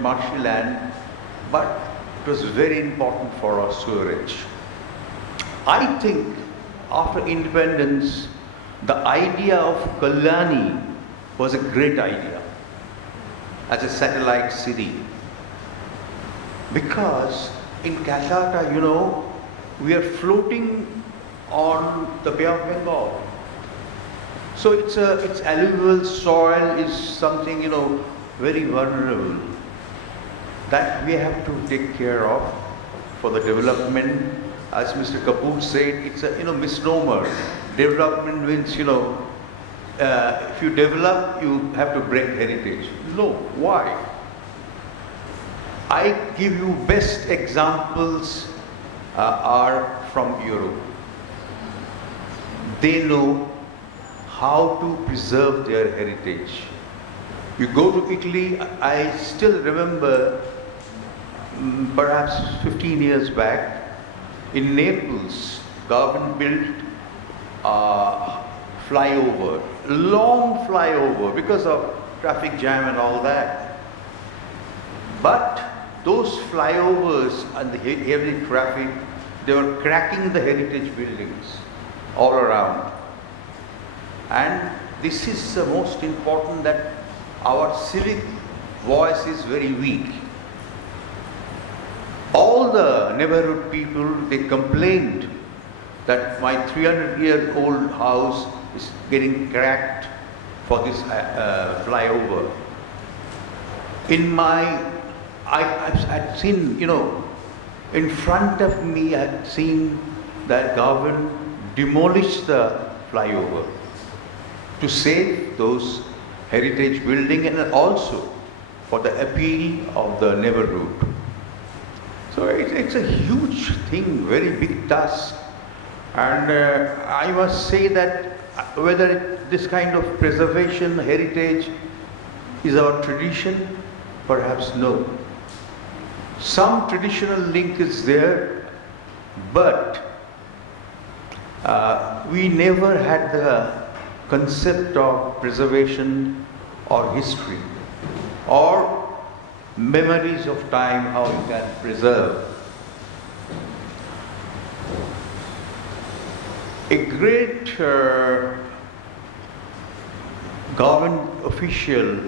marshy land, but it was very important for our sewerage. I think after independence, the idea of Kalyani was a great idea as a satellite city. Because in Kolkata, we are floating on the Bay of Bengal. So its alluvial soil is something, very vulnerable that we have to take care of for the development. As Mr. Kapoor said, it's a misnomer. Development means, if you develop, you have to break heritage. No, why? I give you best examples are from Europe. They know how to preserve their heritage. You go to Italy, I still remember perhaps 15 years back, in Naples, government built a flyover, long flyover because of traffic jam and all that. But those flyovers and the heavy traffic, they were cracking the heritage buildings all around. And this is the most important, that our civic voice is very weak. All the neighborhood people, they complained that my 300-year-old house is getting cracked for this flyover. I'd seen, in front of me, I had seen that government demolish the flyover to save those heritage building and also for the appeal of the neighborhood. So it's a huge thing, very big task. And I must say that whether this kind of preservation, heritage is our tradition, perhaps no. Some traditional link is there, but we never had the concept of preservation or history or memories of time, how you can preserve. A great government official,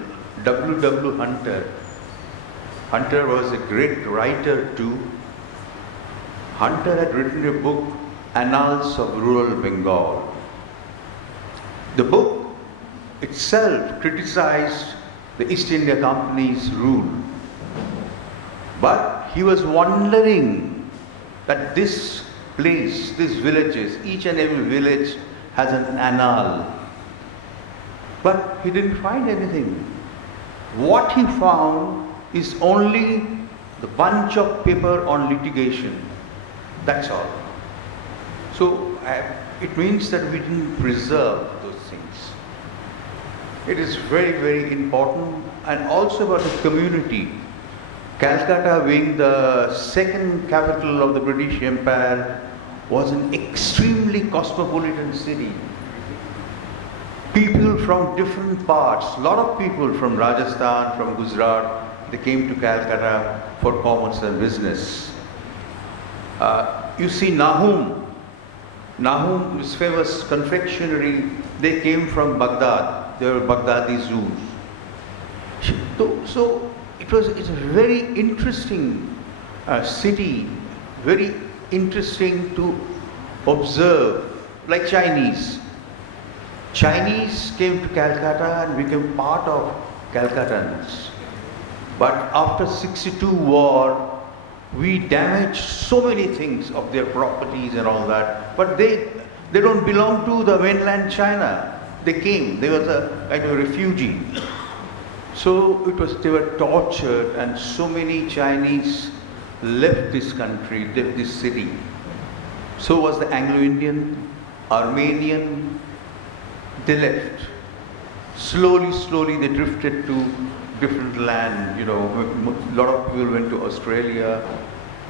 W. Hunter was a great writer too. Hunter had written a book, Annals of Rural Bengal. The book itself criticized the East India Company's rule. But he was wondering that this place, these villages, each and every village has an annal. But he didn't find anything. What he found is only the bunch of paper on litigation. That's all. So it means that we didn't preserve those things. It is very, very important, and also about the community. Calcutta, being the second capital of the British Empire, was an extremely cosmopolitan city. People from different parts, a lot of people from Rajasthan, from Gujarat, they came to Calcutta for commerce and business. You see Nahum is famous confectionery, they came from Baghdad. They were Baghdadi Jews. So it's a very interesting city, very interesting to observe, like Chinese. Chinese came to Calcutta and became part of Calcuttans. But after 62 war, we damaged so many things of their properties and all that. But they don't belong to the mainland China. They came, they were a kind of refugee. So they were tortured, and so many Chinese left this country, left this city. So was the Anglo-Indian, Armenian, they left. Slowly they drifted to different land, a lot of people went to Australia,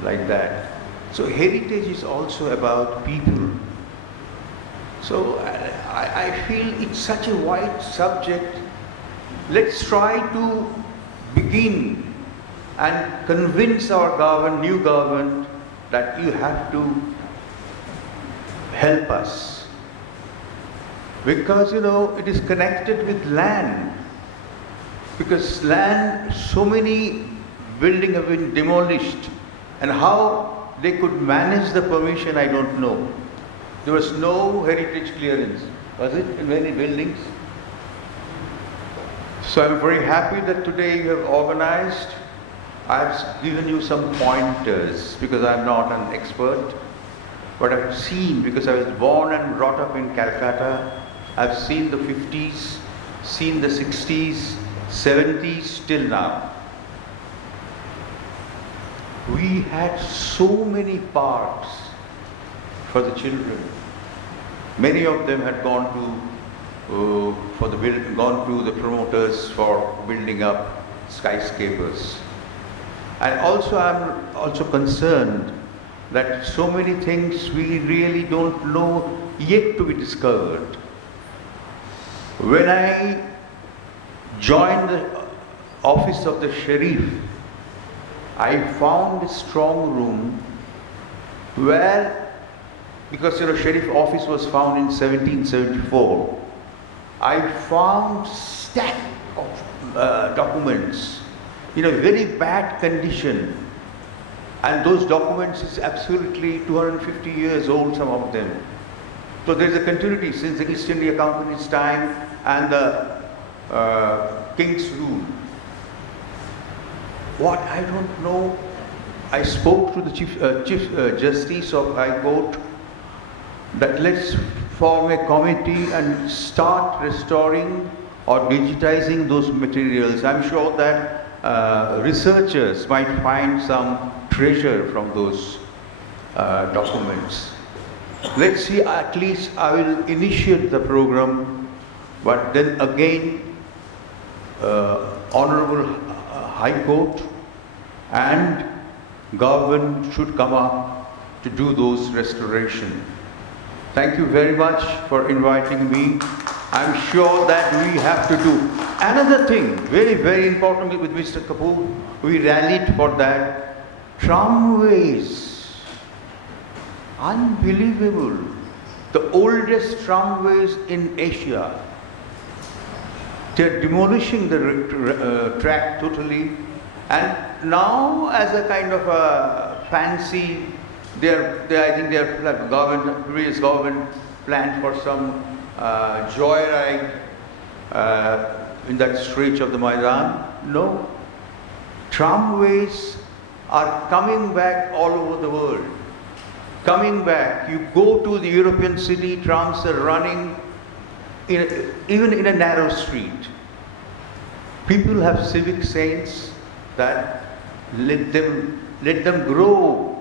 like that. So heritage is also about people. So I feel it's such a wide subject. Let's try to begin and convince our government, new government, that you have to help us. Because, it is connected with land. Because land, so many buildings have been demolished. And how they could manage the permission, I don't know. There was no heritage clearance, was it, in many buildings? So I'm very happy that today you have organized. I've given you some pointers because I'm not an expert, but I've seen, because I was born and brought up in Calcutta, I've seen the 50s, seen the 60s, 70s till now. We had so many parks for the children. Many of them had gone to the promoters for building up skyscrapers. And also I'm also concerned that so many things we really don't know yet to be discovered. When I joined the office of the Sheriff, I found a strong room where, because Sheriff office was found in 1774, I found stack of documents in a very bad condition, and those documents is absolutely 250 years old, some of them. So there is a continuity since the East India Company's time and the King's rule. What I don't know, I spoke to the Chief Justice of High Court that let's form a committee and start restoring or digitizing those materials. I'm sure that researchers might find some treasure from those documents. Let's see, at least I will initiate the program, but then again, Honorable High Court and government should come up to do those restoration. Thank you very much for inviting me. I'm sure that we have to do. Another thing, very, very important with Mr. Kapoor, we rallied for that. Tramways. Unbelievable. The oldest tramways in Asia. They're demolishing the track totally. And now, as a kind of a fancy, I think the previous government planned for some joyride in that stretch of the Maidan. No. Tramways are coming back all over the world. Coming back. You go to the European city, trams are running even in a narrow street. People have civic sense that let them grow.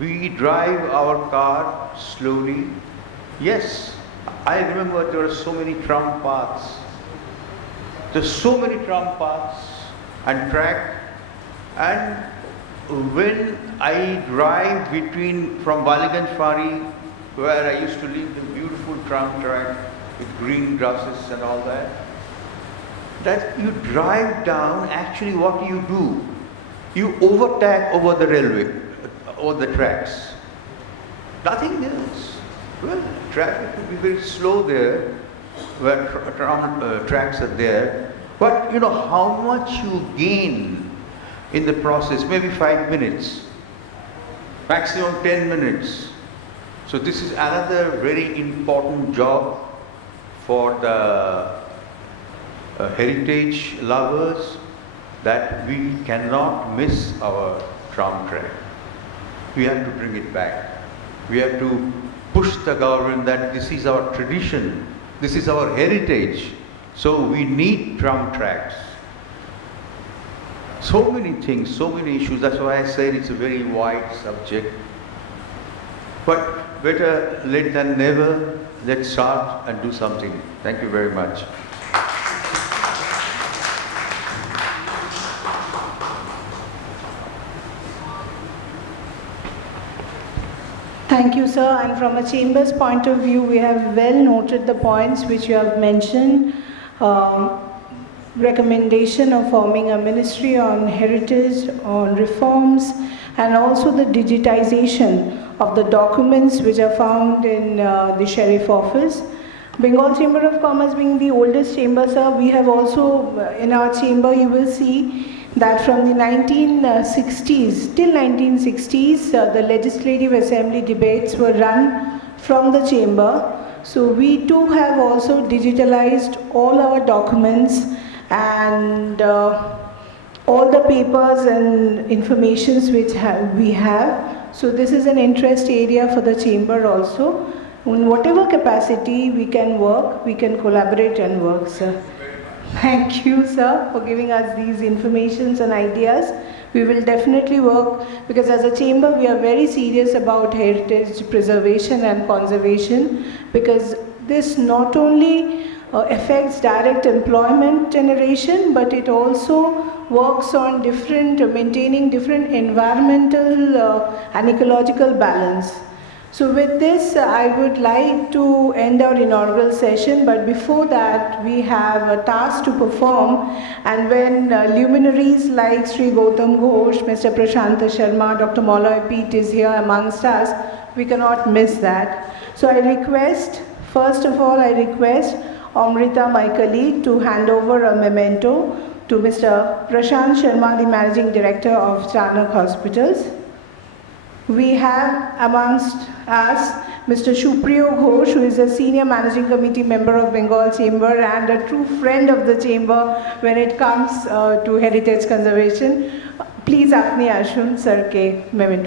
We drive our car slowly. Yes, I remember there were so many tram paths. There's so many tram paths and track. And when I drive from Baliganj Fari, where I used to live, the beautiful tram track with green grasses and all that, that you drive down, actually what do? You overtake over the railway, over the tracks. Nothing else. Well, traffic will be very slow there, where tracks are there. But how much you gain in the process, maybe 5 minutes, maximum 10 minutes. So this is another very important job for the heritage lovers, that we cannot miss our tram track. We have to bring it back. We have to push the government that this is our tradition, this is our heritage, so we need tram tracks. So many things, so many issues. That's why I said it's a very wide subject. But better late than never. Let's start and do something. Thank you very much. Thank you, sir. And from a chamber's point of view, we have well noted the points which you have mentioned. recommendation of forming a ministry on heritage, on reforms, and also the digitization of the documents which are found in the sheriff office. Bengal Chamber of Commerce being the oldest chamber, sir, we have also, in our chamber you will see that from the 1960s till 1960s, the legislative assembly debates were run from the chamber. So we too have also digitalized all our documents and all the papers and informations which we have. So this is an interest area for the chamber also. In whatever capacity we can work, we can collaborate and work, sir. Thank you, sir, for giving us these informations and ideas. We will definitely work because as a chamber we are very serious about heritage preservation and conservation, because this not only affects direct employment generation, but it also works on maintaining different environmental and ecological balance. So with this, I would like to end our inaugural session, but before that, we have a task to perform, and when luminaries like Sri Gautam Ghosh, Mr. Prashant Sharma, Dr. Maloy Pete is here amongst us, we cannot miss that. So I request, first of all, I request Amrita, my colleague, to hand over a memento to Mr. Prashant Sharma, the Managing Director of Chanak Hospitals. We have amongst us Mr. Shupriyo Ghosh, who is a Senior Managing Committee member of Bengal Chamber and a true friend of the Chamber when it comes to heritage conservation. Please apne ashun sir ke memento.